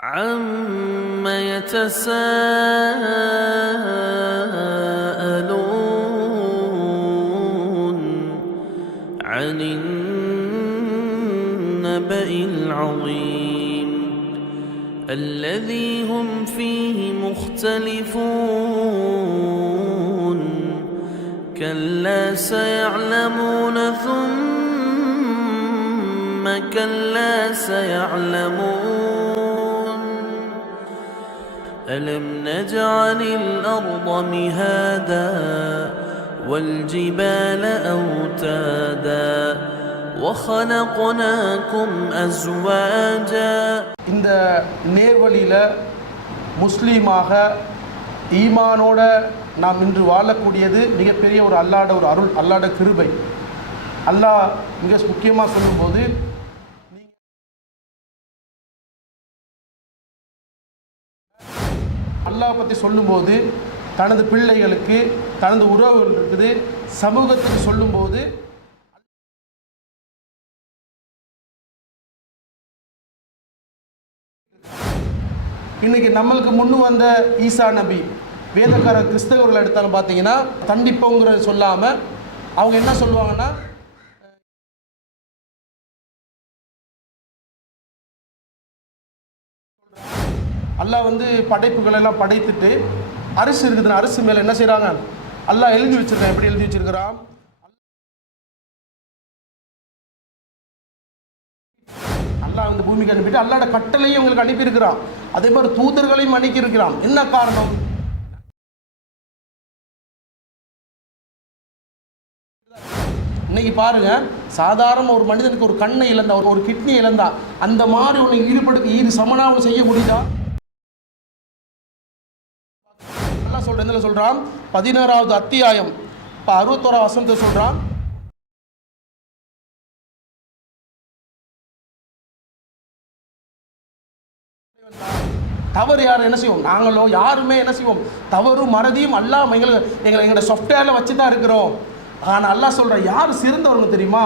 عَمَّ يَتَسَاءَلُونَ عَنِ النَّبَإِ الْعَظِيمِ الَّذِي هُمْ فِيهِ مُخْتَلِفُونَ كَلَّا سَيَعْلَمُونَ ثُمَّ كَلَّا سَيَعْلَمُونَ أَلَمْ نَجْعَلِ الْأَرْضَ مِهَادًا وَالْجِبَالَ أَوْتَادًا وَخَلَقْنَاكُمْ أَزْوَاجًا. இந்த நேர்வழியில் முஸ்லீமாக ஈமானோட நாம் இன்று வாழக்கூடியது மிகப்பெரிய ஒரு அல்லாட ஒரு அருள், அல்லாட கிருபை. அல்லாஹ் மிக முக்கியமாக சொல்லும்போது, அல்லாஹ் பற்றி சொல்லும்போது தனது பிள்ளைகளுக்கு, தனது உறவுகள் இருக்குது, சமூகத்துக்கு சொல்லும்போது இன்னைக்கு நம்மளுக்கு முன்னு வந்த ஈசா நபி, வேதக்கார கிறிஸ்தவர்கள் எடுத்தாலும் பார்த்தீங்கன்னா தண்டிப்போங்கிறத சொல்லாமல் அவங்க என்ன சொல்லுவாங்கன்னா, அல்லாஹ் படைப்புகள் எல்லாம் படைத்துட்டு அரிசி இருக்குதுன்னு அரிசி மேலே என்ன செய்கிறாங்க, அல்லாஹ் எழுதி வச்சிருக்கான். எப்படி எழுதி வச்சிருக்கிறான்? அல்லாஹ் பூமிக்கு அனுப்பிட்டு அல்லாட கட்டளையும் உங்களுக்கு அனுப்பியிருக்கிறான். அதே மாதிரி தூதர்களையும் அனுப்பி இருக்கிறான். என்ன காரணம்? இன்னைக்கு பாருங்க, சாதாரண ஒரு மனிதனுக்கு ஒரு கண்ணை இழந்தா, ஒரு கிட்னி இழந்தா, அந்த மாதிரி உன்னை ஈடு சமனாவும் செய்ய முடியுதா? நல்லா சொல்றேன். என்ன சொல்றான்? 16வது அத்தியாயம் 61வது வசனத்தை சொல்றான். தவறு யார் என்ன செய்வோம்? நாங்களோ யாருமே என்ன செய்வோம்? தவறு மறதியும் அல்லாஹ் எங்களோட சாஃப்ட்வேர்ல வச்சு தான் இருக்கிறோம். ஆனால் அல்லாஹ் சொல்ற யார் சிறந்தவங்க தெரியுமா?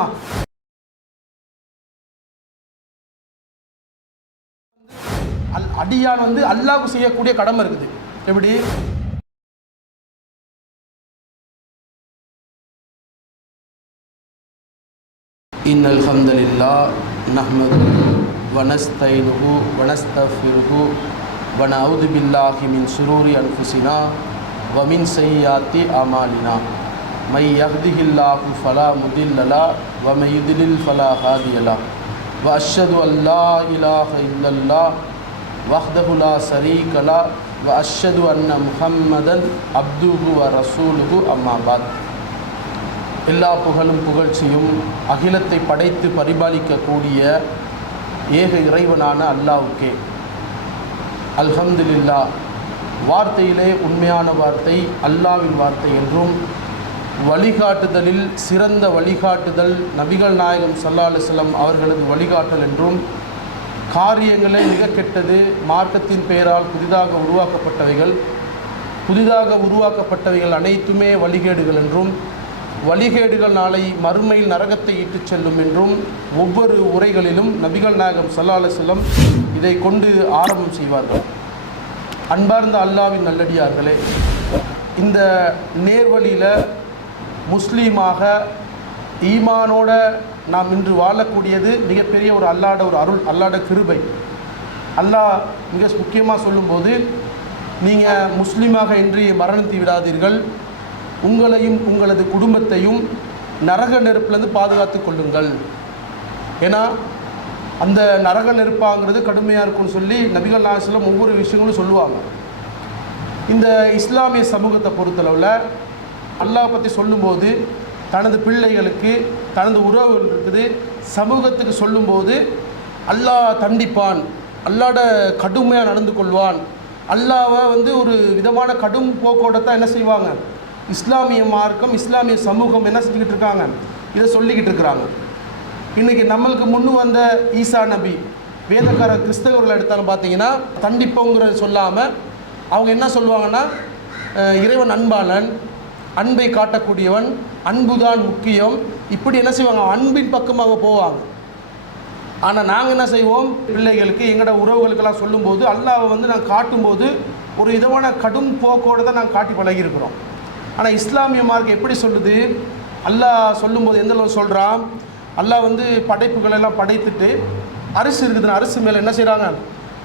அடியான் அல்லாஹ்வுக்கு செய்யக்கூடிய கடமை இருக்குது. எப்படி? இன்னல் ஹம்தலில்லாஹ் நஹ்மதுஹு வ நஸ்தைனுஹு வ நஸ்தஃபிருஹு வ நஅஊது பில்லாஹி மின் ஷுரூரி அன்ஃபுஸினா வ மின் ஸய்யிஆத்தி அமாலினா மை யஹ்திஹில்லாஹு ஃபலா முதில்ல லஹு வ மை யுத்லில் ஃபலா ஹாதிய லஹு வ அஷ்ஹது அல்லா இலாஹ இல்லல்லாஹ் வஹ்தஹு லா ஷரீக லஹு வ அஷ்ஹது அன்ன முஹம்மதன் அப்துஹு வ ரசூலுஹு அம்மா பாத். எல்லா புகழும் புகழ்ச்சியும் அகிலத்தை படைத்து பரிபாலிக்கக்கூடிய ஏக இறைவனான அல்லாஹ்வுக்கே. அல்ஹம்துலில்லாஹ். வார்த்தையிலே உண்மையான வார்த்தை அல்லாஹ்வின் வார்த்தை என்றும், வழிகாட்டுதலில் சிறந்த வழிகாட்டுதல் நபிகள் நாயகம் ஸல்லல்லாஹு அலைஹி வஸல்லம் அவர்களது வழிகாட்டல் என்றும், காரியங்களே மிக கெட்டது, மார்க்கத்தின் பெயரால் புதிதாக உருவாக்கப்பட்டவைகள் அனைத்துமே வழிகேடுகள் என்றும், வழிகேடுகள் நாளை மறுமையில் நரகத்தை இட்டுச் செல்லும் என்றும் ஒவ்வொரு உரைகளிலும் நபிகள் நாயகம் ஸல்லல்லாஹு அலைஹி வஸல்லம் இதை கொண்டு ஆரம்பம் செய்வார்கள். அன்பார்ந்த அல்லாஹ்வின் நல்லடியார்களே, இந்த நேர்வழியில் முஸ்லீமாக ஈமானோட நாம் இன்று வாழக்கூடியது மிகப்பெரிய ஒரு அல்லாட ஒரு அருள், அல்லாட கிருபை. அல்லாஹ் மிக முக்கியமாக சொல்லும்போது, நீங்கள் முஸ்லீமாக இன்றி மரணித்து விடாதீர்கள், உங்களையும் உங்களது குடும்பத்தையும் நரக நெருப்பிலேருந்து பாதுகாத்து கொள்ளுங்கள். ஏன்னா அந்த நரக நெருப்பாங்கிறது கடுமையாக இருக்கும்னு சொல்லி நபிகள் நாயகம் ஸல்லல்லாஹு அலைஹி வஸல்லம் ஒவ்வொரு விஷயங்களும் சொல்லுவாங்க. இந்த இஸ்லாமிய சமூகத்தை பொறுத்தளவில் அல்லாஹ் பற்றி சொல்லும்போது தனது பிள்ளைகளுக்கு, தனது உறவுகள் இருக்குது, சமூகத்துக்கு சொல்லும்போது அல்லாஹ் தண்டிப்பான், அல்லாட கடுமையாக நடந்து கொள்வான், அல்லாவை ஒரு விதமான கடும் போக்கோட தான் என்ன செய்வாங்க, இஸ்லாமிய மார்க்கம் இஸ்லாமிய சமூகம் என்ன செஞ்சுக்கிட்டு இருக்காங்க, இதை சொல்லிக்கிட்டு இருக்கிறாங்க. இன்றைக்கி நம்மளுக்கு முன்னு வந்த ஈசா நபி, வேதக்கார கிறிஸ்தவர்கள் எடுத்தாலும் பார்த்தீங்கன்னா தண்டிப்போங்கிறத சொல்லாமல் அவங்க என்ன சொல்லுவாங்கன்னா, இறைவன் அன்பாளன், அன்பை காட்டக்கூடியவன், அன்புதான் முக்கியம், இப்படி என்ன செய்வாங்க, அன்பின் பக்கமாக போவாங்க. ஆனால் நாங்கள் என்ன செய்வோம், பிள்ளைகளுக்கு எங்களோட உறவுகளுக்கெல்லாம் சொல்லும்போது அல்லாஹ்வை வந்து நாங்கள் காட்டும்போது ஒரு விதமான கடும் போக்கோடு தான் நாங்கள் காட்டி பழகியிருக்கிறோம். ஆனால் இஸ்லாமிய மார்க்கம் எப்படி சொல்லுது? அல்லாஹ் சொல்லும்போது எந்த அளவு சொல்கிறான்? அல்லாஹ் வந்து படைப்புகள் எல்லாம் படைத்துட்டு அரிசி இருக்குதுன்னு அரிசி மேலே என்ன செய்கிறாங்க,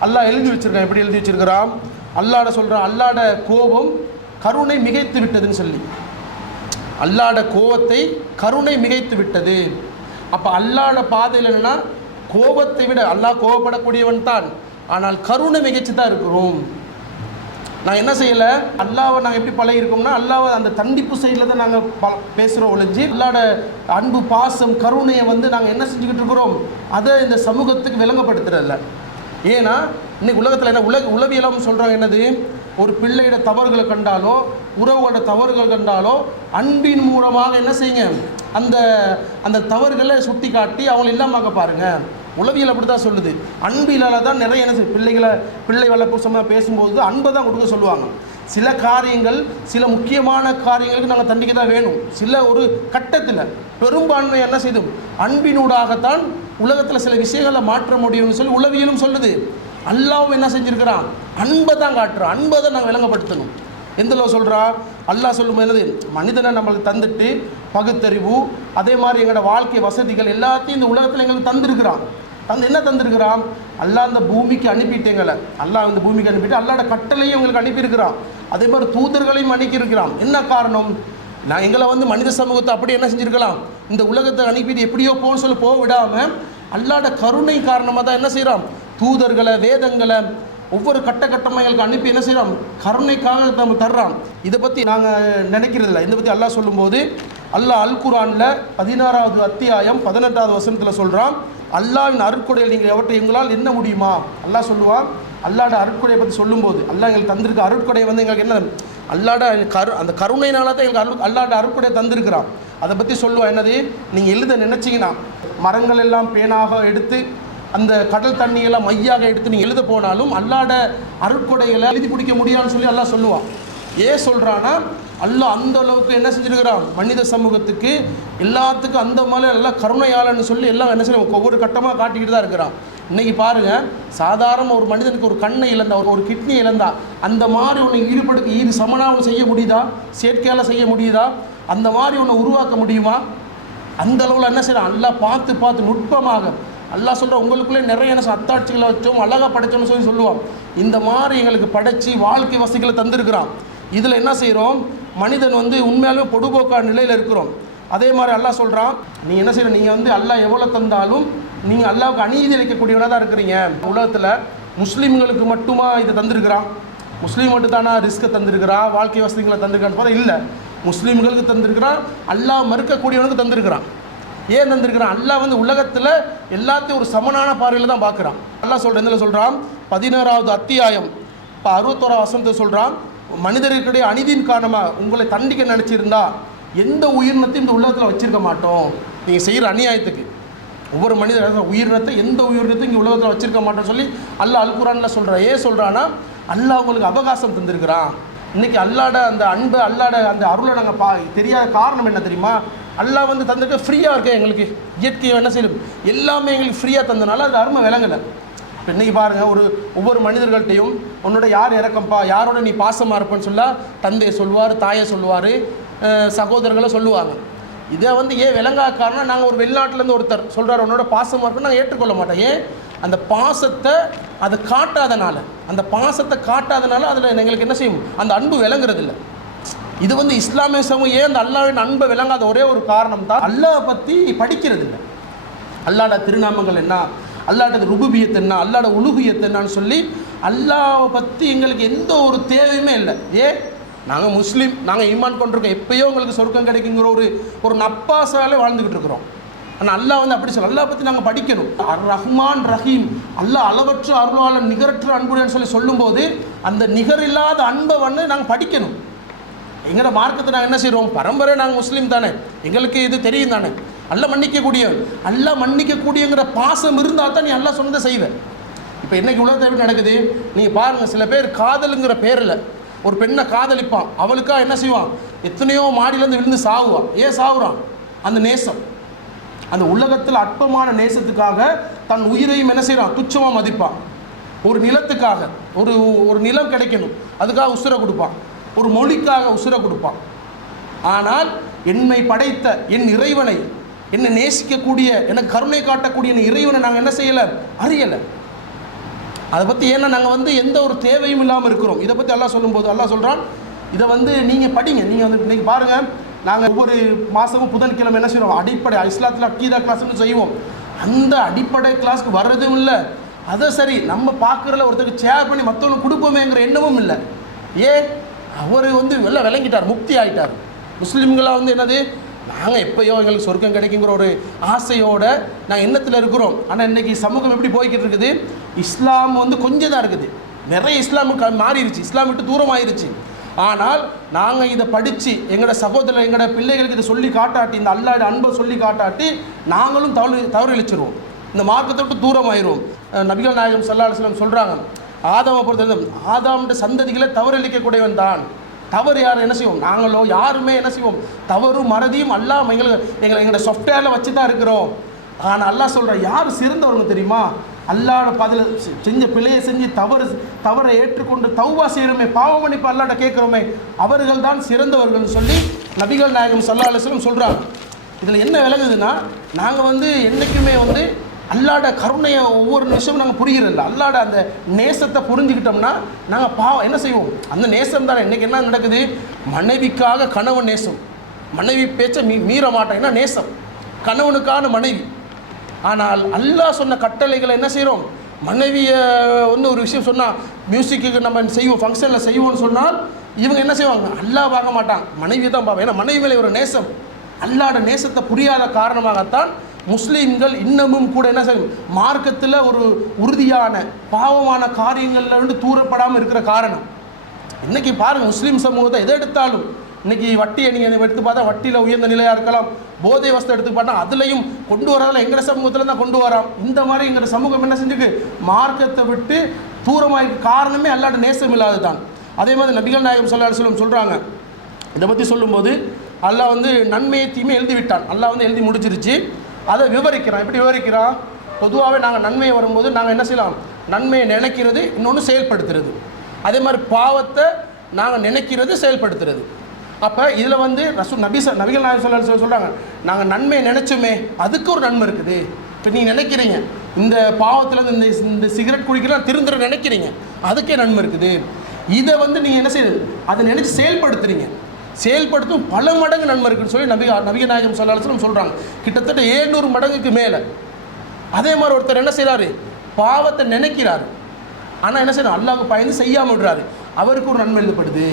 அல்லாஹ் எழுதி வச்சுருக்கான். எப்படி எழுதி வச்சுருக்கிறான்? அல்லாட சொல்கிறான், அல்லாட கோபம் கருணை மிகைத்து விட்டதுன்னு சொல்லி. அல்லாட கோபத்தை கருணை மிகைத்து விட்டது. அப்போ அல்லாட பாதையில் என்னென்னா, கோபத்தை விட அல்லாஹ் கோபப்படக்கூடியவன் தான், ஆனால் கருணை மிகைச்சு தான் இருக்கிறோம். நான் என்ன செய்யலை, அல்லாவை நாங்கள் எப்படி பழகிருக்கோம்னா, அல்லாவை அந்த தண்டிப்பு சைடில் தான் நாங்கள் பேசுகிறோம் ஒழிஞ்சு அல்லாட அன்பு பாசம் கருணையை வந்து நாங்கள் என்ன செஞ்சுக்கிட்டு இருக்கிறோம், அதை இந்த சமூகத்துக்கு விளங்கப்படுத்துறதில்ல. ஏன்னா இன்னைக்கு உலகத்தில் என்ன உளவியலும் சொல்கிறாங்க, என்னது, ஒரு பிள்ளையோட தவறுகளை கண்டாலோ உறவோட தவறுகள் கண்டாலோ அன்பின் மூலமாக என்ன செய்யுங்க, அந்த அந்த தவறுகளை சுட்டி காட்டி அவங்களை இல்லாமல் பாருங்கள். உளவியல் அப்படி தான் சொல்லுது. அன்பிலால் தான் நிறைய என்ன பிள்ளை வளர்ப்பு சம்பந்தம் பேசும்போது அன்பை தான் கொடுக்க சொல்லுவாங்க. சில காரியங்கள், சில முக்கியமான காரியங்களுக்கு நாங்கள் தண்டிக்க தான் வேணும். சில ஒரு கட்டத்தில் பெரும்பான்மை என்ன செய்தும் அன்பினூடாகத்தான் உலகத்தில் சில விஷயங்களை மாற்ற முடியும்னு சொல்லி உளவியலும் சொல்லுது. அல்லாவும் என்ன செஞ்சுருக்கிறான், அன்பை தான் காட்டுறான். அன்பை தான் நாங்கள் விளங்கப்படுத்தணும். எந்தளவு சொல்கிறா? அல்லாஹ் சொல்லும் என்னது, மனிதனை நம்மளுக்கு தந்துட்டு பகுத்தறிவு, அதே மாதிரி எங்களோட வாழ்க்கை வசதிகள் எல்லாத்தையும் இந்த உலகத்தில் எங்களுக்கு தந்திருக்கிறான். என்ன தந்திருக்கிறான்? அல்லாஹ் அந்த பூமிக்கு அனுப்பிட்டேங்களை, அல்லாஹ் இந்த பூமிக்கு அனுப்பிட்டு அல்லாட கட்டளையும் எங்களுக்கு அனுப்பியிருக்கிறான். அதே மாதிரி தூதர்களையும் அனுப்பியிருக்கிறான். என்ன காரணம்? நான் எங்களை வந்து மனித சமூகத்தை அப்படி என்ன செஞ்சுருக்கலாம், இந்த உலகத்தை அனுப்பிட்டு எப்படியோ போன்னு சொல்லி போக விடாமல் அல்லாட கருணை காரணமாக தான் என்ன செய்கிறோம், தூதர்களை வேதங்களை ஒவ்வொரு கட்டமாக எங்களுக்கு அனுப்பி என்ன செய்கிறோம், கருணைக்காக நம்ம தர்றான். இதை பற்றி நாங்கள் நினைக்கிறதில்ல. இதை பற்றி அல்லாஹ் சொல்லும்போது அல்லாஹ் அல் குர்ஆனில் 16வது அத்தியாயம் 18வது வசனத்தில் சொல்கிறான், அல்லாஹ்வின் அருட்கொடையில் நீங்கள் எவற்றை எங்களால் என்ன முடியுமா? அல்லாஹ் சொல்லுவான், அல்லாட அருட்கொடையை பற்றி சொல்லும்போது அல்லாஹ் எங்களுக்கு தந்திருக்க அருட்கொடை வந்து எங்களுக்கு என்ன, அல்லாட அந்த கருணையினால தான் எங்களுக்கு அல்லாட அருட்கொடையை தந்திருக்கிறான். அதை பற்றி சொல்லுவான், என்னது, நீங்கள் எழுத நினச்சிங்கன்னா மரங்கள் எல்லாம் பேனாக எடுத்து அந்த கடல் தண்ணியெல்லாம் மையாக எடுத்து நீங்கள் எழுத போனாலும் அல்லாட அருட்கொடைகளை எழுதி பிடிக்க முடியாதுன்னு சொல்லி அல்லாஹ் சொல்லுவான். ஏன் சொல்கிறான்னா, அல்லாஹ் அந்த அளவுக்கு என்ன செஞ்சுருக்கிறான், மனித சமூகத்துக்கு எல்லாத்துக்கும் அந்த மாதிரி நல்லா கருணையாளன்னு சொல்லி எல்லாம் என்ன செய்ய ஒவ்வொரு கட்டமாக காட்டிக்கிட்டு தான் இருக்கிறான். இன்றைக்கி பாருங்கள், சாதாரண ஒரு மனிதனுக்கு ஒரு கண்ணை இழந்தா, ஒரு கிட்னி இழந்தா, அந்த மாதிரி ஒன்று ஈடு சமனாக செய்ய முடியுதா? செயற்கையால் செய்ய முடியுதா? அந்த மாதிரி ஒன்று உருவாக்க முடியுமா? அந்த அளவில் என்ன செய்யலாம், அல்லாஹ் பார்த்து நுட்பமாக அல்லாஹ் சொல்கிற உங்களுக்குள்ளே நிறைய என்ன அத்தாட்சிகளை வச்சோம், அழகாக படைச்சோம்னு சொல்லி சொல்லுவான். இந்த மாதிரி எங்களுக்கு படைச்சி வாழ்க்கை வசதிகளை தந்திருக்கிறான். இதில் என்ன செய்கிறோம், மனிதன் வந்து உண்மையாலுமே பொடுபோக்கான நிலையில் இருக்கிறோம். அதே மாதிரி அல்லாஹ் சொல்கிறான், நீங்கள் என்ன செய்யணும், நீங்கள் வந்து அல்லாஹ் எவ்வளோ தந்தாலும் நீங்கள் அல்லாஹ்வுக்கு அநீதி இழைக்கக்கூடியவனாக தான் இருக்கிறீங்க. உலகத்தில் முஸ்லீம்களுக்கு மட்டுமா இதை தந்திருக்கிறான்? முஸ்லீம் மட்டும் தானா ரிஸ்க்கை தந்திருக்கிறான், வாழ்க்கை வசதிகளை தந்திருக்கான்னு போல இல்லை. முஸ்லீம்களுக்கு தந்திருக்கிறான், அல்லாஹ் மறுக்கக்கூடியவனுக்கு தந்திருக்கிறான். ஏன் தந்திருக்கிறான்? அல்லாஹ் வந்து உலகத்தில் எல்லாத்தையும் ஒரு சமனான பார்வையில் தான் பார்க்குறான். அல்லாஹ் எதில் சொல்கிறான், 16வது அத்தியாயம் 61வது வசனத்தை சொல்கிறான், மனிதர்களுடைய அநீதியின் காரணமாக உங்களை தண்டிக்க நினச்சிருந்தா எந்த உயிரினத்தையும் இந்த உலகத்தில் வச்சுருக்க மாட்டோம். நீங்கள் செய்கிற அநியாயத்துக்கு ஒவ்வொரு மனிதர் உயிரினத்தை எந்த உயிரினத்தையும் இங்கே உலகத்தில் வச்சுருக்க மாட்டோம்னு சொல்லி அல்லாஹ் அல் குர்ஆனில் சொல்கிறான். ஏன் சொல்கிறான்னா, அல்லாஹ் உங்களுக்கு அவகாசம் தந்திருக்கிறான். இன்றைக்கி அல்லாட அந்த அன்பு, அல்லாட அந்த அருளை நாங்கள் தெரியாத காரணம் என்ன தெரியுமா? அல்லாஹ் வந்து தந்திருக்க ஃப்ரீயாக இருக்க எங்களுக்கு இயற்கையை என்ன செய்யும் எல்லாமே எங்களுக்கு ஃப்ரீயாக தந்தனால அது அருமை விளங்கலை. இப்போ இன்றைக்கி பாருங்கள், ஒவ்வொரு மனிதர்கள்ட்டையும் உன்னோட யார் இறக்கம்ப்பா, யாரோட நீ பாசமாக இருப்பேன்னு சொல்ல தந்தையை சொல்லுவார், தாயை சொல்லுவார், சகோதரர்களை சொல்லுவாங்க. இதை வந்து ஏன் விளங்காத காரணம், நாங்கள் ஒரு வெளிநாட்டிலேருந்து ஒருத்தர் சொல்கிறார் உன்னோட பாசமாக இருக்குன்னு நாங்கள் ஏற்றுக்கொள்ள மாட்டோம். ஏன்? அந்த பாசத்தை அதை காட்டாதனால, அதில் எங்களுக்கு என்ன செய்யும், அந்த அன்பு விளங்குறதில்லை. இது வந்து இஸ்லாமிய சமூகம் ஏன் அந்த அல்லாஹ்வின் அன்பை விளங்காத ஒரே ஒரு காரணம் தான், அல்லாஹ் பற்றி படிக்கிறது இல்லை. அல்லாஹ்ட திருநாமங்கள் என்ன, அல்லாஹ்ட ருபூபியத் என்ன, அல்லாஹ்ட உலுஹியத் என்னன்னு சொல்லி அல்லாஹ்வை பற்றி எங்களுக்கு எந்த ஒரு தேவையுமே இல்லை. நாங்கள் முஸ்லீம், நாங்கள் ஈமான் கொண்டிருக்கோம், எப்பயோ உங்களுக்கு சொர்க்கம் கிடைக்குங்கிற ஒரு நப்பாசாலே வாழ்ந்துக்கிட்டு இருக்கிறோம். ஆனால் அல்லாஹ் வந்து அப்படி சொல்ல, அல்லாஹ் பற்றி நாங்கள் படிக்கணும். அர் ரஹ்மான் ரஹீம், அல்லாஹ் அளவற்ற அருளாளன் நிகரற்ற அன்புடன் சொல்லி சொல்லும்போது அந்த நிகரில்லாத அன்பை வந்து நாங்கள் படிக்கணும். எங்களோட மார்க்கத்தை நாங்கள் என்ன செய்கிறோம், பரம்பரை நாங்கள் முஸ்லீம் தானே, எங்களுக்கு இது தெரியும் தானே. அல்லாஹ் மன்னிக்கக்கூடியங்கிற பாசம் இருந்தால் தான் நீ அல்லாஹ் சொன்னதை செய்வேன். இப்போ இன்றைக்கி உலகத்தை எப்படி நடக்குது நீங்கள் பாருங்கள். சில பேர் காதலுங்கிற பேரில் ஒரு பெண்ணை காதலிப்பான், அவளுக்காக என்ன செய்வான், எத்தனையோ மாடியிலேருந்து விழுந்து சாகுவான். ஏன் சாகுறான்? அந்த நேசம். அந்த உலகத்தில் அற்பமான நேசத்துக்காக தன் உயிரையும் என்ன செய்கிறான், துச்சமாக மதிப்பான். ஒரு நிலத்துக்காக, ஒரு நிலம் கிடைக்கணும் அதுக்காக உசுரை கொடுப்பான், ஒரு மொழிக்காக உசுரை கொடுப்பான். ஆனால் என்னை படைத்த என் இறைவனை, என்னை நேசிக்கக்கூடிய, எனக்கு கருணை காட்டக்கூடிய என் இறைவனை நாங்கள் என்ன செய்யலை, அறியலை. அதை பற்றி ஏன்னா நாங்கள் எந்த ஒரு தேவையும் இல்லாமல் இருக்கிறோம். இதை பற்றி அல்லாஹ் சொல்லும்போது அல்லாஹ் சொல்கிறான், இதை நீங்கள் படிங்க. நீங்கள் இன்றைக்கி பாருங்கள், நாங்கள் ஒவ்வொரு மாதமும் புதன்கிழமை என்ன செய்வோம், அடிப்படை இஸ்லாத்தில் அக்கீதா கிளாஸ்ன்னு செய்வோம். அந்த அடிப்படை கிளாஸ்க்கு வர்றதும் இல்லை. அதை சரி நம்ம பார்க்குறல ஒருத்தருக்கு ஷேர் பண்ணி மற்றவங்களுக்கு கொடுப்போமேங்கிற எண்ணமும் இல்லை. அவர் எல்லாம் விளங்கிட்டார், முக்தி ஆகிட்டார். முஸ்லீம்களாக என்னது, நாங்கள் எப்போயோ எங்களுக்கு சொர்க்கம் கிடைக்குங்கிற ஒரு ஆசையோடு நாங்கள் எண்ணத்தில் இருக்கிறோம். ஆனால் இன்றைக்கி சமூகம் எப்படி போய்கிட்டு இருக்குது, இஸ்லாம் கொஞ்சம் தான் இருக்குது, நிறைய இஸ்லாமுக்கு மாறிடுச்சு, இஸ்லாம் விட்டு தூரம் ஆயிடுச்சு. ஆனால் நாங்கள் இதை படித்து எங்களோட சகோதரர், எங்களோட பிள்ளைகளுக்கு இதை சொல்லி காட்டாட்டி, இந்த அல்லாஹ்வுடைய அன்பை சொல்லி காட்டாட்டி நாங்களும் தவறளிச்சிருவோம், இந்த மார்க்கத்தை விட்டு தூரம் ஆயிடுவோம். நபிகள் நாயகம் ஸல்லல்லாஹு அலைஹி வஸல்லம் சொல்கிறாங்க, ஆதாமை பொறுத்தவரை ஆதாமுடைய சந்ததிகளை தவறளிக்கக்கூடியவன் தான். தவறு யார் என்ன செய்வோம், நாங்களோ யாருமே என்ன செய்வோம், தவறும் மறதியும் அல்லாஹ் எங்களோட சாஃப்ட்வேரில் வச்சு தான் இருக்கிறோம். ஆனால் அல்லாஹ் சொல்கிற யார் சிறந்தவங்க தெரியுமா, அல்லாஹ்வோட பதில் செஞ்ச பிழையை செஞ்சு தவறை ஏற்றுக்கொண்டு தௌபா செய்கிறோமே, பாவம் மன்னிப்பு அல்லாஹ்ட்ட கேட்குறோமே, அவர்கள் தான் சிறந்தவர்கள்னு சொல்லி நபிகள் நாயகம் ஸல்லல்லாஹு அலைஹி வஸல்லம் சொல்கிறாங்க. இதில் என்ன விளங்குதுன்னா, நாங்கள் என்றைக்குமே அல்லாஹ்வோட கருணையை ஒவ்வொரு நிமிஷமும் நாங்கள் புரிகிறதில்ல. அல்லாஹ்வோட அந்த நேசத்தை புரிஞ்சுக்கிட்டோம்னா நாங்கள் என்ன செய்வோம், அந்த நேசம் தானே. இன்றைக்கி என்ன நடக்குது, மனைவிக்காக கணவன் நேசம், மனைவி பேச்சை மீற மாட்டேன், ஏன்னா நேசம், கணவனுக்கான மனைவி. ஆனால் அல்லாஹ் சொன்ன கட்டளைகளை என்ன செய்கிறோம், மனைவியை ஒரு விஷயம் சொன்னால், மியூசிக்கு நம்ம செய்வோம், ஃபங்க்ஷனில் செய்வோம்னு சொன்னால் இவங்க என்ன செய்வாங்க, அல்லாஹ் பார்க்க மாட்டாங்க, மனைவியை தான் பார்ப்பேன். ஏன்னா மனைவி மேலே ஒரு நேசம், அல்லாஹ்வோட நேசத்தை புரியாத காரணமாகத்தான் முஸ்லீம்கள் இன்னமும் கூட என்ன செய்யும், மார்க்கத்தில் ஒரு உறுதியான பாவமான காரியங்கள்லேருந்து தூரப்படாமல் இருக்கிற காரணம். இன்றைக்கி பாருங்கள், முஸ்லீம் சமூகத்தை எதை எடுத்தாலும் இன்றைக்கி வட்டியை நீங்கள் எடுத்து பார்த்தா வட்டியில் உயர்ந்த நிலையாக இருக்கலாம், போதை வசத்தை எடுத்து பார்த்தா அதுலேயும் கொண்டு வரதில்ல, எங்கள் சமூகத்தில் தான் கொண்டு வரோம். இந்த மாதிரி எங்கள் சமூகம் என்ன செஞ்சுக்கு, மார்க்கத்தை விட்டு தூரமாக காரணமே அல்லாஹ்வோட நேசம் இல்லாது தான். அதே மாதிரி நபிகள் நாயகம் ஸல்லல்லாஹு அலைஹி வஸல்லம் சொல்கிறாங்க, இதை பற்றி சொல்லும்போது அல்லாஹ் நன்மையை தீமை எழுதி விட்டான், அல்லாஹ் எழுதி முடிச்சிருச்சு. அதை விவரிக்கிறான். எப்படி விவரிக்கிறான், பொதுவாகவே நாங்கள் நன்மையை வரும்போது நாங்கள் என்ன செய்யலாம், நன்மையை நினைக்கிறது, இன்னொன்று செயல்படுத்துறது. அதே மாதிரி பாவத்தை நாங்கள் நினைக்கிறது, செயல்படுத்துறது. அப்போ இதில் நபிகள் நாயகம் ஸல்லல்லாஹு அலைஹி வஸல்லம் சொல்கிறாங்க, நாங்கள் நன்மையை நினச்சோமே அதுக்கு ஒரு நன்மை இருக்குது. இப்போ நீங்கள் நினைக்கிறீங்க இந்த பாவத்தில் இந்த சிகரெட் குடிக்கலாம் திருந்துற நினைக்கிறீங்க, அதுக்கே நன்மை இருக்குது. இதை நீங்கள் என்ன செய்யுது, அதை நினச்சி செயல்படுத்துறீங்க, செயல்படுத்தும் பல மடங்கு நன்மை இருக்குன்னு சொல்லி நபிகள் நாயகம் ஸல்லல்லாஹு அலைஹி வஸல்லம் சொல்கிறாங்க. கிட்டத்தட்ட 700 மடங்குக்கு மேலே. அதே மாதிரி ஒருத்தர் என்ன செய்கிறாரு, பாவத்தை நினைக்கிறாரு, ஆனால் என்ன செய்யணும், அல்லாஹ்வுக்கு பயந்து செய்யாமல் விடுறாரு, அவருக்கு ஒரு நன்மை எழுதப்படுது.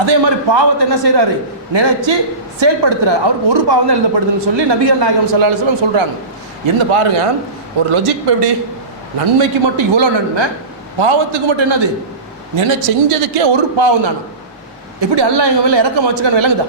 அதே மாதிரி பாவத்தை என்ன செய்கிறாரு, நினச்சி செயல்படுத்துகிறார், அவருக்கு ஒரு பாவம் தான் எழுதப்படுதுன்னு சொல்லி நபிகள் நாயகம் ஸல்லல்லாஹு அலைஹி வஸல்லம் சொல்கிறாங்க. என்ன பாருங்கள், ஒரு லாஜிக் எப்படி, நன்மைக்கு மட்டும் இவ்வளோ நன்மை, பாவத்துக்கு மட்டும் என்னது, செஞ்சதுக்கே ஒரு பாவம் தானே. எப்படி அல்லாஹ் எங்கள் மேலே இறக்கம் வச்சுக்கான்னு விளங்குதா?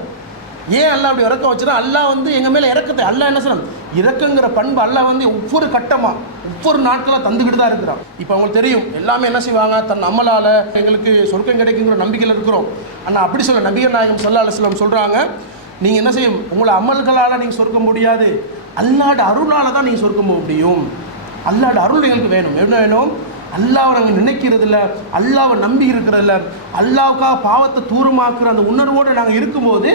ஏன் அல்லாஹ் அப்படி இறக்கம் வச்சுன்னா, அல்லாஹ் எங்கள் மேலே இறக்கத்தை அல்லாஹ் என்ன செய்யணும், இறக்குங்கிற பண்பு அல்லாஹ் ஒவ்வொரு கட்டமாக ஒவ்வொரு நாட்களாக தந்துக்கிட்டு தான் இருக்கிறான். இப்போ அவங்களுக்கு தெரியும் எல்லாமே என்ன செய்வாங்க, தன் அமலால் எங்களுக்கு சொர்க்கம் கிடைக்குங்கிற நம்பிக்கையில் இருக்கிறோம். ஆனால் அப்படி சொல்ல நபிகள் நாயகம் ஸல்லல்லாஹு அலைஹி வஸல்லம் சொல்கிறாங்க, நீங்கள் என்ன செய்யும், உங்களை அமல்களால் நீங்கள் சொர்க்கம் முடியாது, அல்லாஹ்வோட அருளால் தான் நீங்கள் சொர்க்கம் போக முடியும். அல்லாஹ்வோட அருள் எங்களுக்கு வேணும். என்ன வேணும், அல்லாஹ்வை நாங்கள் நினைக்கிறதில்ல, அல்லாஹ்வை நம்பி இருக்கிறதில்ல, அல்லாஹ்வுக்காக பாவத்தை தூரமாக்குற அந்த உணர்வோடு நாங்கள் இருக்கும்போது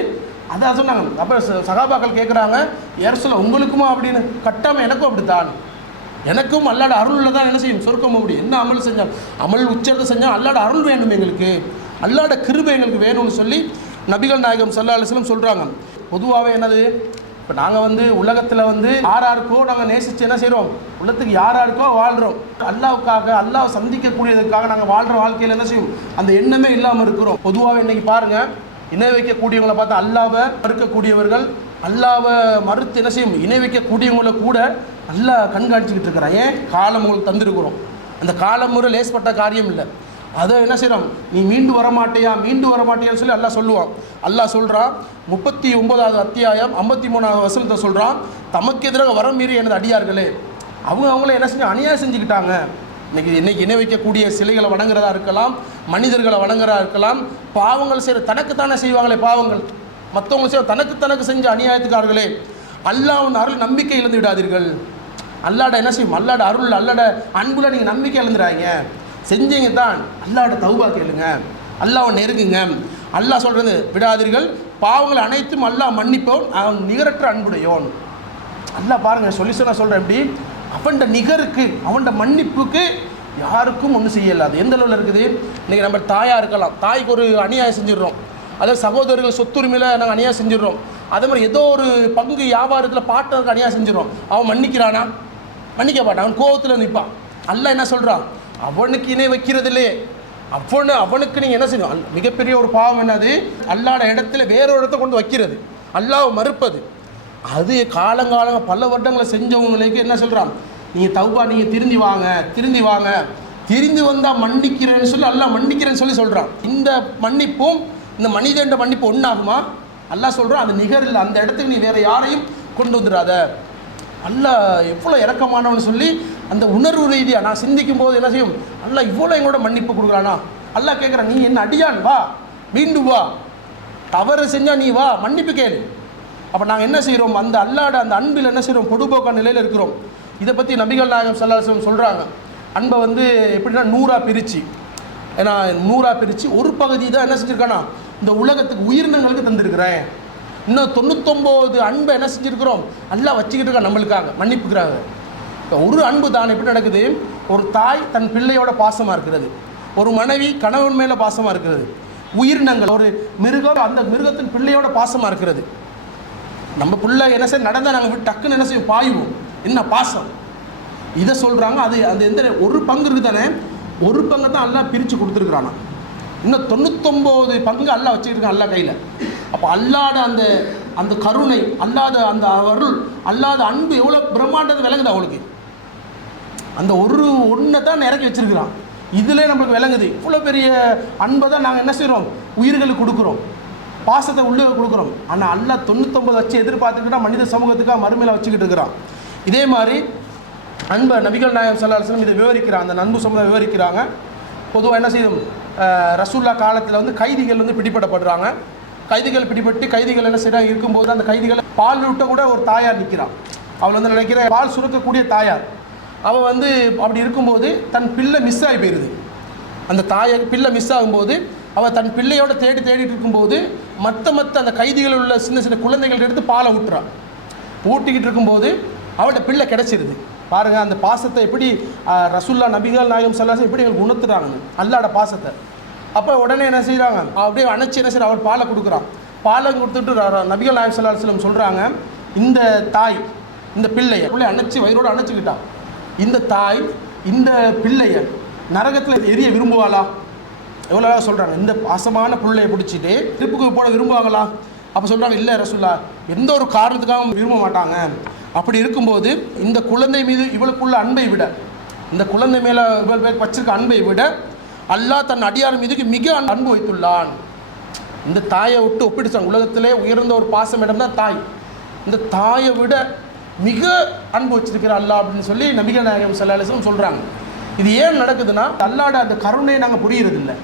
அதான் சொன்னாங்க. அப்புறம் சகாபாக்கள் கேட்குறாங்க, யாரசுல உங்களுக்குமா அப்படின்னு, கட்டாமல் எனக்கும் அப்படித்தான், எனக்கும் அல்லாஹ்வோட அருளில் தான் என்ன செய்யும், சொர்க்கம் போக முடியும். என்ன அமல் செஞ்சால், அமல் உச்சத்தை செஞ்சால் அல்லாஹ்வோட அருள் வேணும் எங்களுக்கு, அல்லாஹ்வோட கிருபை எங்களுக்கு வேணும்னு சொல்லி நபிகள் நாயகம் ஸல்லல்லாஹு அலைஹி வஸல்லம் சொல்கிறாங்க. பொதுவாகவே என்னது, இப்போ நாங்கள் உலகத்தில் யாராருக்கோ நாங்கள் நேசித்து என்ன செய்கிறோம், உலகத்துக்கு யாராருக்கோ வாழ்கிறோம், அல்லாஹ்வுக்காக அல்லாஹ் சந்திக்கக்கூடியதுக்காக நாங்கள் வாழ்கிற வாழ்க்கையில் என்ன செய்யும், அந்த எண்ணமே இல்லாமல் இருக்கிறோம். பொதுவாகவே இன்றைக்கி பாருங்கள், இணை வைக்கக்கூடியவங்களை பார்த்தா அல்லாஹ்வை மறுக்கக்கூடியவர்கள், அல்லாஹ்வை மறுத்து என்ன செய்யும், இணை வைக்கக்கூடியவங்களை கூட அல்லாஹ் கண்காணிச்சிக்கிட்டு இருக்கிறான். ஏன், காலம் உங்களுக்கு தந்திருக்கிறோம், அந்த காலம் முறை லேசப்பட்ட காரியம் இல்லை. அதை என்ன செய்கிறோம், நீ மீண்டு வரமாட்டியான்னு சொல்லி அல்லாஹ் சொல்லுவான். அல்லாஹ் சொல்கிறான் 39வது அத்தியாயம் 53வது வசனத்தை சொல்கிறான், தமக்கு எதிராக வரம் மீறி எனது அடியார்களே, அவங்கள என்ன செஞ்சு அநியாயம் செஞ்சுக்கிட்டாங்க. இன்னைக்கு இணை வைக்கக்கூடிய சிலைகளை வணங்குறதா இருக்கலாம், மனிதர்களை வணங்குறதா இருக்கலாம், பாவங்கள் செய்கிற தனக்குத்தானே செய்வாங்களே பாவங்கள், மற்றவங்க செய்ய தனக்கு செஞ்ச அநியாயத்துக்காரர்களே, அல்லாஹ்வின் அருள் நம்பிக்கை இழந்து விடாதீர்கள். அல்லாட என்ன செய்யும், அல்லாட அருள் அல்லாட அன்புல நீங்கள் நம்பிக்கை இழந்துறாங்க. செஞ்சீங்க தான் அல்லாட தௌபா கேளுங்க, அல்லாஹ்வை நெருங்குங்க. அல்லாஹ் சொல்கிறது விடாதீர்கள், பாவங்கள் அனைத்தும் அல்லாஹ் மன்னிப்பவன், அவன் நிகரற்ற அன்புடையோன். அல்லாஹ் பாருங்கள் சொல்யூஷனாக சொல்கிறேன். எப்படி அவன்ட நிகருக்கு அவன்ட மன்னிப்புக்கு யாருக்கும் ஒன்றும் செய்யலாது. எந்த அளவில் இருக்குது, இன்றைக்கி நம்ம தாயாக இருக்கலாம், தாய்க்கு ஒரு அநியாயம் செஞ்சிடுறோம், அதாவது சகோதரர்கள் சொத்துரிமையில் நாங்கள் அநியாயம் செஞ்சிடுறோம். அதே மாதிரி ஏதோ ஒரு பங்கு வியாபாரத்தில் பார்ட்னருக்கு அநியாயம் செஞ்சிடறோம். அவன் மன்னிக்கிறானா? மன்னிக்க மாட்டான், அவன் கோபத்தில் நிற்பான். அல்லாஹ் என்ன சொல்கிறான், அவனுக்கு இணை வைக்கிறதில்லையே, அவனுக்கு நீங்கள் என்ன செய்யணும். மிகப்பெரிய ஒரு பாவம் என்னது, அல்லாட இடத்துல வேறொரு இடத்த கொண்டு வைக்கிறது, அல்லாஹ்வை மறுப்பது. அது காலங்காலங்க பல வருடங்களை செஞ்சவங்களுக்கு என்ன சொல்கிறான், நீங்கள் தௌபா, நீங்கள் திருந்தி வாங்க, திருந்தி வந்தால் மன்னிக்கிறேன்னு சொல்லி அல்லாஹ் மன்னிக்கிறேன்னு சொல்லி சொல்கிறான். இந்த மன்னிப்பும் இந்த மனிதன்ற மன்னிப்பு ஒன்றாகுமா? அல்லாஹ் சொல்கிறான் அது நிகர் இல்லை, அந்த இடத்துக்கு நீ வேறு யாரையும் கொண்டு வந்துடாத. அல்லாஹ் எவ்வளோ இறக்கமானவன்னு சொல்லி அந்த உணர்வு ரீதியாக நான் சிந்திக்கும் போது என்ன செய்யும், அல்லாஹ் இவ்வளோ எங்களோட மன்னிப்பு கொடுக்குறானா. அல்லாஹ் கேட்குறான், நீ என்ன அடியான், வா மீண்டும் வா, தவறு செஞ்சால் நீ வா மன்னிப்பு கேளு. அப்போ நாங்கள் என்ன செய்கிறோம், அந்த அல்லாட அந்த அன்பில் என்ன செய்கிறோம், பொடுபோக்கான நிலையில் இருக்கிறோம். இதை பற்றி நபிகள் நாயகம் ஸல்லல்லாஹு அலைஹி வஸல்லம் சொல்கிறாங்க. அன்பை வந்து எப்படின்னா 100ஆக பிரித்து, ஏன்னா 100ஆக பிரித்து ஒரு பகுதி தான் என்ன செஞ்சுருக்கானா இந்த உலகத்துக்கு உயிரினங்களுக்கு தந்திருக்கிறேன். இன்னும் 99 அன்பை என்ன செஞ்சுருக்கிறோம், அல்லாஹ் வச்சுக்கிட்டு இருக்கா நம்மளுக்காக மன்னிப்புக்கிறாங்க. இப்போ ஒரு அன்பு தான் எப்படி நடக்குது, ஒரு தாய் தன் பிள்ளையோட பாசமாக இருக்கிறது, ஒரு மனைவி கணவன் மேலே பாசமாக இருக்கிறது, உயிரினங்கள் ஒரு மிருகம் அந்த மிருகத்தின் பிள்ளையோட பாசமாக இருக்கிறது. நம்ம பிள்ளை என்ன செய்ய நடந்தால் நாங்கள் டக்குன்னு என்ன செய்யும், பாயுவோம், என்ன பாசம். இதை சொல்கிறாங்க. அது அந்த எந்த ஒரு பங்கு இருக்குது தானே, ஒரு பங்கை தான் அல்லாஹ் பிரித்து கொடுத்துருக்குறானா. இன்னும் 99 பங்கு அல்லாஹ் வச்சுக்கிட்டு அல்லாஹ் கையில். அப்போ அல்லாத அந்த அந்த கருணை, அல்லாத அந்த அருள், அல்லாத அன்பு எவ்வளோ பிரம்மாண்டது விளங்குது அவளுக்கு. அந்த ஒன்றை தான் இறக்கி வச்சிருக்கிறான். இதிலே நம்மளுக்கு விளங்குது இவ்வளோ பெரிய அன்பை தான் நாங்கள் என்ன செய்கிறோம், உயிர்களுக்கு கொடுக்குறோம், பாசத்தை உள்ளே கொடுக்குறோம். ஆனால் அல்லாஹ் 99 வச்சு எதிர்பார்த்துக்கிட்டா மனித சமூகத்துக்காக மறுமையில் வச்சுக்கிட்டு இருக்கிறான். இதே மாதிரி அன்பை நபிகள் நாயகம் ஸல்லல்லாஹு அலைஹி வஸல்லம் இதை விவரிக்கிறாங்க, அந்த அன்பு சமூகம் விவரிக்கிறாங்க. பொதுவாக என்ன செய்யும், ரசூல்லா காலத்தில் வந்து கைதிகள் வந்து பிடிபடப்படுறாங்க. கைதிகள் பிடிபட்டு கைதிகள் என்ன செய்கிறாங்க இருக்கும்போது அந்த கைதிகளை பால் ஊட்ட கூட ஒரு தாயார் நிற்கிறான். அவள் வந்து நினைக்கிற பால் சுரக்கக்கூடிய தாயார். அவள் வந்து அப்படி இருக்கும்போது தன் பிள்ளை மிஸ் ஆகி போயிடுது. அந்த பிள்ளை மிஸ் ஆகும்போது அவள் தன் பிள்ளையோட தேடிட்டு இருக்கும்போது மற்ற அந்த கைதிகள் உள்ள சின்ன சின்ன குழந்தைகள் எடுத்து பாலை ஊட்டுறான். ஊட்டிக்கிட்டு இருக்கும்போது அவள்கிட்ட பிள்ளை கிடச்சிருது. பாருங்கள் அந்த பாசத்தை எப்படி ரசூல்லா நபிகள் நாயகம் ஸல்லல்லாஹு அலைஹி வஸல்லம் எப்படி எங்களுக்கு உணர்த்துறாங்க அல்லாட பாசத்தை. அப்போ உடனே என்ன செய்கிறாங்க, அப்படியே அணைச்சி என்ன செய்யற அவள் பாலை கொடுக்குறான். பாலை கொடுத்துட்டு நபிகள் நாயகம் ஸல்லல்லாஹு அலைஹி வஸல்லம் சொல்கிறாங்க, இந்த தாய் இந்த பிள்ளையை அணைச்சி வயிறோடு அணைச்சிக்கிட்டான். இந்த தாய் இந்த பிள்ளையை நரகத்தில் எரிய விரும்புவாளா? எவ்வளோ சொல்கிறாங்க, இந்த பாசமான பிள்ளையை பிடிச்சிட்டு திருப்புக்கு போட விரும்புவாங்களா? அப்போ சொல்கிறாங்க, இல்லை ரசூல்லா, எந்த ஒரு காரணத்துக்காகவும் விரும்ப மாட்டாங்க. அப்படி இருக்கும்போது இந்த குழந்தை மீது இவளுக்குள்ள அன்பை விட, இந்த குழந்தை மேலே இவள் வச்சிருக்க அன்பை விட அல்லாஹ் தன் அடியார் மீதுக்கு மிக அன்பு வைத்துள்ளான். இந்த தாயை விட்டு ஒப்பிடுச்சாங்க. உலகத்திலே உயர்ந்த ஒரு பாசம் இடம் தான் தாய். இந்த தாயை விட மிக அன்பு வச்சிருக்கிற அல்லாஹ் அப்படின்னு சொல்லி நபிகள் நாயகம் ஸல்லல்லாஹு அலைஹி வஸல்லம் சொல்கிறாங்க. இது ஏன் நடக்குதுன்னா, அல்லாட அந்த கருணையை நாங்கள் புரிகிறதில்லை.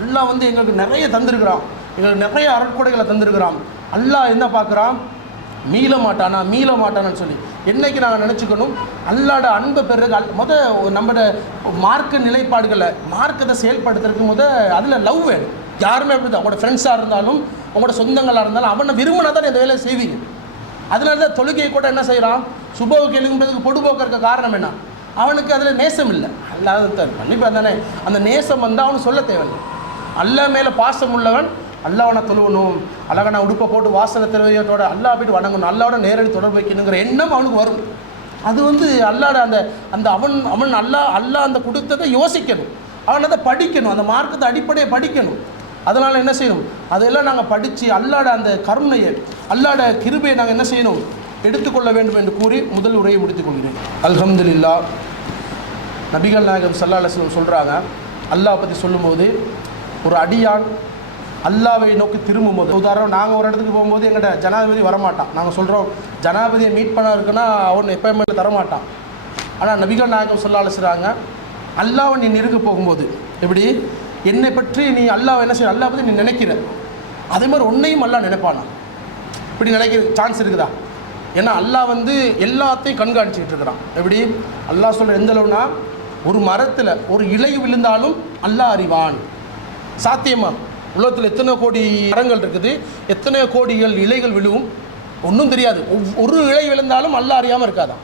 அல்லாஹ் வந்து எங்களுக்கு நிறைய தந்திருக்கிறான், எங்களுக்கு நிறைய அருட்கொடைகளை தந்திருக்கிறான். அல்லாஹ் என்ன பார்க்குறான், மீள மாட்டானான்னு சொல்லி என்னைக்கு நாங்கள் நினச்சிக்கணும், அல்லாட அன்பை பெறதுக்கு நம்மளோட மார்க்க நிலைப்பாடுகளை மார்க்கத்தை செயல்படுத்துறதுக்கு அதில் லவ் வேணும். யாருமே அப்படி தான், உங்களோட ஃப்ரெண்ட்ஸாக இருந்தாலும் உங்களோட சொந்தங்களாக இருந்தாலும் அவனை விரும்பினா தான் இந்த வேலையை செய்வீங்க. அதனால தான் தொழுகையை கூட என்ன செய்கிறான், சுபவுக்கு எழுதுறதுக்கு பொடுபோக்க இருக்க காரணம் என்ன, அவனுக்கு அதில் நேசம் இல்லை. அல்லாத கண்டிப்பாக தானே அந்த நேசம் வந்து அவனுக்கு சொல்ல தேவையில்லை. அல்லா மேலே பாசம் உள்ளவன் அல்லாஹ்வை தொழுவணும், அழகான உடுப்பை போட்டு வாசனை திரவியத்தோட அல்லாஹ் போய்ட்டு வணங்கணும், அல்லாவோட நேரடி தொடர்பு வைக்கணுங்கிற எண்ணம் அவனுக்கு வரும். அது வந்து அல்லாட அந்த அவன் அல்லாஹ் அந்த கொடுத்ததை யோசிக்கணும், அவன் அதை படிக்கணும், அந்த மார்க்கத்தை அடிப்படையை படிக்கணும். அதனால் என்ன செய்யணும், அதெல்லாம் நாங்கள் படித்து அல்லாட அந்த கருணையை அல்லாட கிருபையை நாங்கள் என்ன செய்யணும், எடுத்துக்கொள்ள வேண்டும் என்று கூறி முதல் உரையை முடித்துக் கொள்கிறேன். அல்ஹம்துலில்லாஹ். நபிகள் நாயகம் ஸல்லல்லாஹு அலைஹி வஸல்லம் சொல்கிறாங்க, அல்லாஹ் பற்றி சொல்லும்போது ஒரு அடியான் அல்லாவை நோக்கி திரும்பும் போது, உதாரணம் நாங்கள் ஒரு இடத்துக்கு போகும்போது எங்கள்கிட்ட ஜனாதிபதி வரமாட்டான். நாங்கள் சொல்கிறோம் ஜனாதிபதியை மீட் பண்ண இருக்குன்னா அவன் எப்பயுமே தரமாட்டான். ஆனால் நபிகள் நாயகம் ஸல்லல்லாஹு அலைஹி வஸல்லம் அல்லாவை நீ நெருங்க போகும்போது எப்படி என்னை பற்றி நீ அல்லாவை என்ன செய்ய, அல்லாஹ் பற்றி நீ நினைக்கிற அதே மாதிரி உன்னையும் அல்லாஹ் நினைப்பானா? இப்படி நினைக்கிற சான்ஸ் இருக்குதா? ஏன்னா அல்லாஹ் வந்து எல்லாத்தையும் கண்காணிச்சிட்டு இருக்கிறான். எப்படி அல்லாஹ் சொல்கிற எந்த அளவுனா, ஒரு மரத்தில் ஒரு இலை விழுந்தாலும் அல்லாஹ் அறிவான். சாத்தியமா? உலகத்தில் எத்தனை கோடி மரங்கள் இருக்குது, எத்தனை கோடிகள் இலைகள் விழுவும், ஒன்றும் தெரியாது. ஒரு இலை விழுந்தாலும் அல்லாஹ் அறியாமல் இருக்காதான்.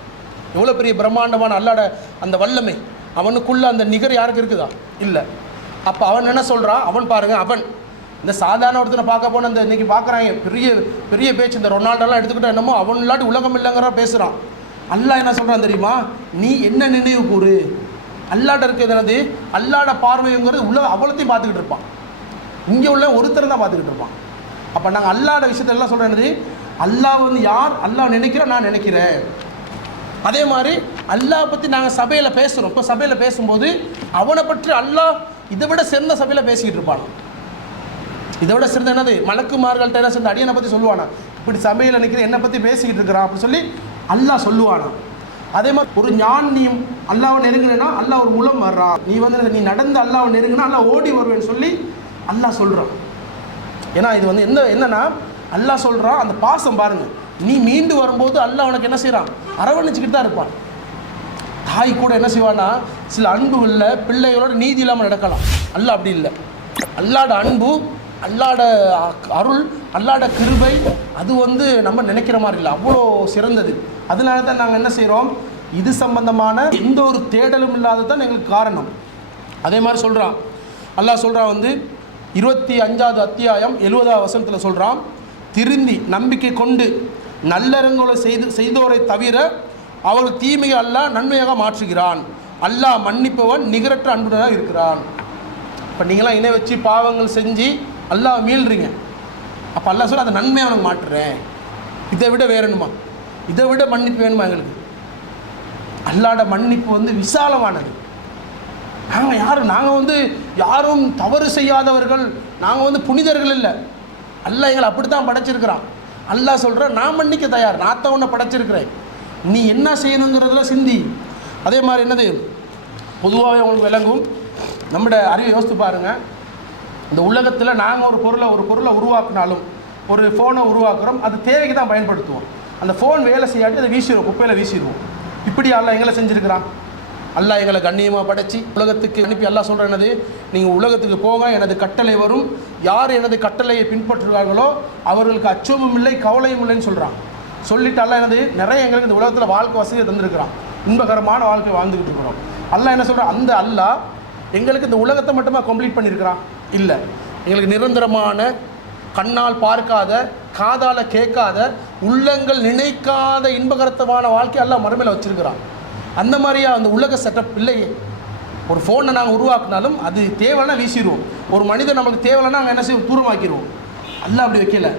எவ்வளோ பெரிய பிரம்மாண்டமான அல்லாட அந்த வல்லமை, அவனுக்குள்ள அந்த நிகர் யாருக்கு இருக்குதா? இல்லை. அப்போ அவன் என்ன சொல்கிறான், அவன் பாருங்கள், அவன் இந்த சாதாரண ஒருத்தனை பார்க்க போன இந்த இன்றைக்கி பார்க்குறாங்க பெரிய பெரிய பேச்சு, இந்த ரொனால்டோலாம் எடுத்துக்கிட்டா என்னமோ அவன் இல்லாட்டி உலகம் இல்லைங்கிற பேசுகிறான். அல்லாஹ் என்ன சொல்கிறான் தெரியுமா? நீ என்ன நினைவு கூறு, அல்லாட்ட இருக்கிறது என்னது, அல்லாட பார்வைங்கிறது உள்ள அவ்வளோத்தையும் பார்த்துக்கிட்டு இருப்பான். இங்கே உள்ள ஒருத்தர் தான் பார்த்துக்கிட்டு இருப்பான். அப்போ நாங்கள் அல்லாட விஷயத்தெல்லாம் சொல்கிறேன் என்னது, அல்லாஹ் வந்து யார், அல்லாஹ் நினைக்கிறோம், நான் நினைக்கிறேன். அதே மாதிரி அல்லாஹ் பற்றி நாங்கள் சபையில் பேசுகிறோம். இப்போ சபையில் பேசும்போது அவனை பற்றி அல்லாஹ் இதை விட சிறந்த சபையில் பேசிக்கிட்டு இருப்பான். இதை விட சிறந்த என்னது, மலக்குமார்கள்ட்ட என்ன சேர்ந்து அடியனை பற்றி சொல்லுவானா, இப்படி சபையில் நினைக்கிற என்னை பற்றி பேசிக்கிட்டு இருக்கிறான் அப்படி சொல்லி அல்லாஹ் சொல்லுவானா. அதே மாதிரி ஒரு ஞானியும் அல்லாவை நெருங்கினா அல்லாஹ் ஒரு முலம் வர்றான், நீ வந்து நீ நடந்து அல்லாவை நெருங்கினா அல்லாஹ் ஓடி வருவேன்னு சொல்லி அல்லாஹ் சொல்கிறான். ஏன்னா இது வந்து என்னன்னா அல்லாஹ் சொல்கிறான், அந்த பாசம் பாருங்கள், நீ மீண்டு வரும்போது அல்லாஹ் உனக்கு என்ன செய்கிறான், அரவணைச்சிக்கிட்டு தான் இருப்பான். தாய் கூட என்ன செய்வான்னா சில அன்புகளில் பிள்ளைகளோட நீதி இல்லாமல் நடக்கலாம். அல்லாஹ் அப்படி இல்லை. அல்லாட அன்பு, அல்லாட அருள், அல்லாட கிருபை, அது வந்து நம்ம நினைக்கிற மாதிரி இல்லை, அவ்வளோ சிறந்தது. அதனால தான் நாங்கள் என்ன செய்கிறோம், இது சம்பந்தமான எந்த ஒரு தேடலும் இல்லாதது தான் எங்களுக்கு காரணம். அதே மாதிரி சொல்கிறான் அல்லாஹ் சொல்கிறான் வந்து 25வது அத்தியாயம் 70வது வசனத்தில் சொல்கிறான், திருந்தி நம்பிக்கை கொண்டு நல்லறங்களை செய்தோரை தவிர அவர்கள் தீமையை அல்லாஹ் நன்மையாக மாற்றுகிறான். அல்லாஹ் மன்னிப்பவன் நிகரற்ற அன்புடனாக இருக்கிறான். இப்போ நீங்களாம் இணை வச்சு பாவங்கள் செஞ்சு அல்லாஹ் மீள்றீங்க, அப்போ அல்லாஹ் சொல்ல அதை நன்மையை அவனுக்கு மாட்டுறேன். இதை விட வேணுமா, இதை விட மன்னிப்பு வேணுமா எங்களுக்கு? அல்லாட மன்னிப்பு வந்து விசாலமானது. நாங்கள் வந்து யாரும் தவறு செய்யாதவர்கள், நாங்கள் வந்து புனிதர்கள் இல்லை. அல்லாஹ் எங்களை அப்படி தான் படைச்சிருக்கிறான். அல்லாஹ் சொல்கிற நான் மன்னிக்க தயார், நான் தான் உன்னை படைச்சிருக்கிறேன், நீ என்ன செய்யணுங்கிறதுல சிந்தி. அதே மாதிரி என்னது, பொதுவாகவே உங்களுக்கு விளங்கும், நம்முடைய அறிவை யோசித்து பாருங்கள். இந்த உலகத்தில் நாங்கள் ஒரு பொருளை உருவாக்கினாலும், ஒரு ஃபோனை உருவாக்குறோம், அது தேவைக்கு தான் பயன்படுத்துவோம். அந்த ஃபோன் வேலை செய்யாட்டி அதை வீசிடுவோம், குப்பையில் வீசிடுவோம். இப்படி அல்லாஹ் எங்களை செஞ்சுருக்கிறான். அல்லாஹ் எங்களை கண்ணியமாக படைச்சி உலகத்துக்கு அனுப்பி அல்லாஹ் சொல்கிற என்னது, நீங்கள் உலகத்துக்கு போங்க, எனது கட்டளை வரும், யார் எனது கட்டளையை பின்பற்றுகிறார்களோ அவர்களுக்கு அச்சமும் இல்லை கவலையும் இல்லைன்னு சொல்கிறான். சொல்லிட்டு அல்லாஹ் என்னது, நிறைய எங்களுக்கு இந்த உலகத்தில் வாழ்க்கை வசதியை தந்திருக்கிறான், இன்பகரமான வாழ்க்கை வாழ்ந்துக்கிட்டு இருக்கிறோம். அல்லாஹ் என்ன சொல்கிறான், அந்த அல்லாஹ் எங்களுக்கு இந்த உலகத்தை மட்டுமா கம்ப்ளீட் பண்ணியிருக்கிறான்? இல்லை, எங்களுக்கு நிரந்தரமான, கண்ணால் பார்க்காத, காதால் கேட்காத, உள்ளங்கள் நினைக்காத இன்பகரத்தமான வாழ்க்கை அல்லாஹ் மறுமையில் வச்சுருக்கிறான். அந்த மாதிரியா அந்த உலக செட்டப் இல்லையே. ஒரு ஃபோனை நாங்கள் உருவாக்கினாலும் அது தேவைன்னா வீசிடுவோம், ஒரு மனிதன் நமக்கு தேவைன்னா நாங்கள் என்ன செய்வோம், தூரமாக்கிடுவோம். அல்லாஹ் அப்படி வைக்கல,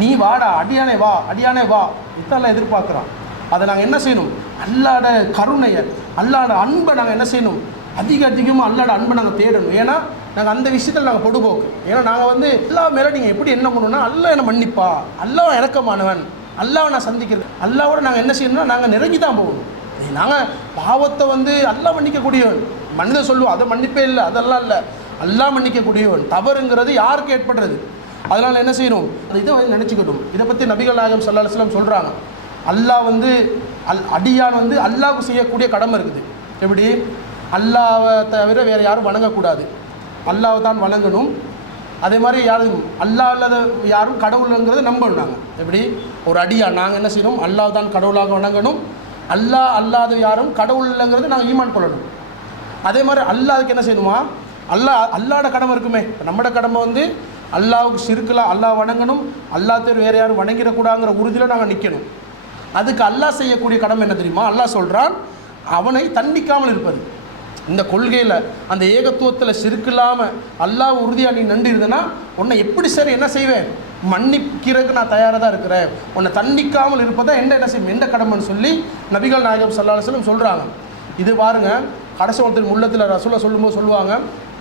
நீ வாடா, அடியானே வா, அடியானே வா, இதெல்லாம் எதிர்பார்க்குறான். அதை நாங்கள் என்ன செய்யணும், அல்லாட கருணையை, அல்லாட அன்பை நாங்கள் என்ன செய்யணும், அதிகமாக அல்லாட அன்பை நாங்கள் தேடணும். ஏன்னா நாங்கள் அந்த விஷயத்தில் நாங்கள் பொடுபோக்கு. ஏன்னா நாங்கள் வந்து எல்லா மேலே நீங்கள் எப்படி என்ன பண்ணணும்னா, அல்லாஹ் என்ன மன்னிப்பா, அல்லாஹ் இறக்கமானவன், அல்லாஹ் நான் சந்திக்கிறது, அல்லாவோட நாங்கள் என்ன செய்யணும்னா நாங்கள் நெருங்கி தான் போகணும். நாங்கள் பாவத்தை வந்து அல்லாஹ் மன்னிக்கக்கூடியவன், மனிதன் சொல்லுவோம் அதை மன்னிப்பே இல்லை, அதெல்லாம் இல்லை, அல்லாஹ் மன்னிக்கக்கூடியவன். தவறுங்கிறது யாருக்கு ஏற்படுறது, அதனால் என்ன செய்யணும், இதை வந்து நினச்சிக்கட்டும். இதை பற்றி நபிகள் நாயகம் ஸல்லல்லாஹு அலைஹி வஸல்லம் சொல்கிறாங்க, அல்லாஹ் வந்து அடியான் வந்து அல்லாஹ்வுக்கு செய்யக்கூடிய கடமை இருக்குது. எப்படி, அல்லாஹ்வை தவிர வேறு யாரும் வணங்கக்கூடாது, அல்லாஹ்வை தான் வணங்கணும். அதே மாதிரி யாரும் அல்லாஹ் இல்லாத யாரும் கடவுளுங்கிறத நம்பணும். நாங்கள் எப்படி ஒரு அடியான் நாங்கள் என்ன செய்யணும், அல்லாஹ் தான் கடவுளாக வணங்கணும், அல்லாஹ் அல்லாத யாரும் கடவுள் இல்லைங்கிறது நாங்கள் ஈமான் கொள்ளணும். அதே மாதிரி அல்லாஹ்வுக்கு என்ன செய்யணுமா, அல்லாட கடமை இருக்குமே. இப்போ நம்மளோட கடமை வந்து அல்லாஹ்வுக்கு ஷிர்க்லாம், அல்லாஹ் வணங்கணும், அல்லாஹ் தவிர வேறு யாரும் வணங்கிடக்கூடாங்கிற உறுதியில் நாங்கள் நிற்கணும். அதுக்கு அல்லாஹ் செய்யக்கூடிய கடமை என்ன தெரியுமா, அல்லாஹ் சொல்கிறான், அவனை தண்டிக்காமல் இருப்பது. இந்த கொள்கையில் அந்த ஏகத்துவத்தில் ஷிர்க்கில்லாமல் அல்லாஹ் உறுதியாக நீ நண்டு இருந்தனா உன்னை எப்படி சரி என்ன செய்வேன், மன்னிக்கிறதுக்கு நான் தயாராக தான் இருக்கிறேன், உன்னை தண்டிக்காமல் இருப்பதா என்ன செய்யும், எந்த கடமைன்னு சொல்லி நபிகள் நாயகம் ஸல்லல்லாஹு அலைஹி வஸல்லம் சொல்கிறாங்க. இது பாருங்கள், கடைசி ஒருத்தர் உள்ளத்தில் ரசூலுல்லாஹ் சொல்லும்போது சொல்லுவாங்க,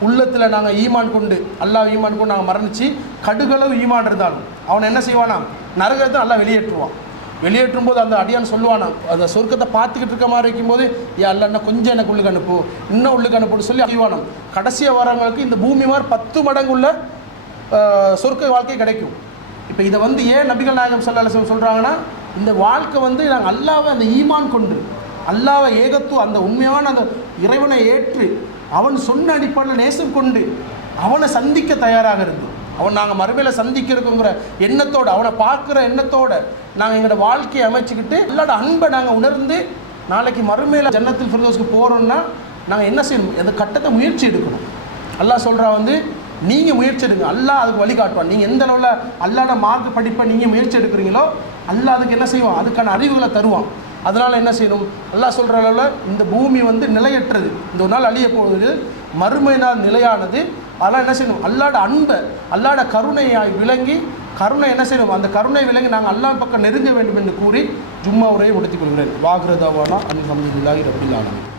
உள்ளத்தில் நாங்கள் ஈமான் கொண்டு அல்லாஹ் ஈமான் கொண்டு நாங்கள் மரணித்து கடுகளவு ஈமான் இருந்தாலும் அவனை என்ன செய்வானா, நரகத்தை அல்லாஹ் வெளியேற்றுவான். வெளியேற்றும் போது அந்த அடியான் சொல்லுவானா, அந்த சொர்க்கத்தை பார்த்துக்கிட்டு இருக்க மாதிரி வைக்கும்போது, அல்ல என்ன கொஞ்சம் எனக்கு உள்ளுக்கு அனுப்பு, இன்னும் உள்ளுக்கு அனுப்புன்னு சொல்லி அறிவானம். கடைசியாக வரவங்களுக்கு இந்த பூமி மாதிரி 10 மடங்கு உள்ள சொர்க்க வாழ்க்கை கிடைக்கும். இப்போ இதை வந்து ஏன் நபிகள் நாயகம் ஸல்லல்லாஹு அலைஹி வஸல்லம் சொல்கிறாங்கன்னா, இந்த வாழ்க்கை வந்து நாங்கள் அல்லாவை அந்த ஈமான் கொண்டு அல்லாவை ஏகத்துவம் அந்த உண்மையான அந்த இறைவனை ஏற்று அவன் சொன்ன அடிப்படையில் நேசம் கொண்டு அவனை சந்திக்க தயாராக இருந்து அவன் நாங்கள் மறுமையில் சந்திக்கிறதுங்கிற எண்ணத்தோடு அவனை பார்க்குற எண்ணத்தோடு நாங்கள் எங்களோட வாழ்க்கையை அமைச்சிக்கிட்டு அல்லாட அன்பை நாங்கள் உணர்ந்து நாளைக்கு மறுமையில் ஜன்னத்தில் ஃபிர்தௌஸ்க்கு போகிறோம்னா நாங்கள் என்ன செய்யணும் அந்த கட்டத்தை முயற்சி எடுக்கணும். அல்லாஹ் சொல்கிறா வந்து நீங்கள் முயற்சி எடுங்க, அல்லாஹ் அதுக்கு வழிகாட்டுவான். நீங்கள் எந்த அளவில் அல்லாட மார்க் படிப்பை நீங்கள் முயற்சி எடுக்கிறீங்களோ அல்லாஹ் அதுக்கு என்ன செய்வான், அதுக்கான அறிவுகளை தருவான். அதனால் என்ன செய்யணும், அல்லாஹ் சொல்கிற அளவில் இந்த பூமி வந்து நிலையற்றது, இந்த ஒரு நாள் அழிய போகுது, மறுமை நாள் நிலையானது. அதெல்லாம் என்ன செய்யணும், அல்லாட அன்பை அல்லாட கருணையாய் விளங்கி கருணை என்ன செய்யணும், அந்த கருணை விளங்கி நாங்கள் அல்லாஹ் பக்கம் நெருங்க வேண்டும் என்று கூறி ஜும்மா உரையை முடித்துக் கொள்கிறேன். வாக்ரதாவானா அல்ஹம்துலில்லாஹி ரப்பில் ஆலமீன்.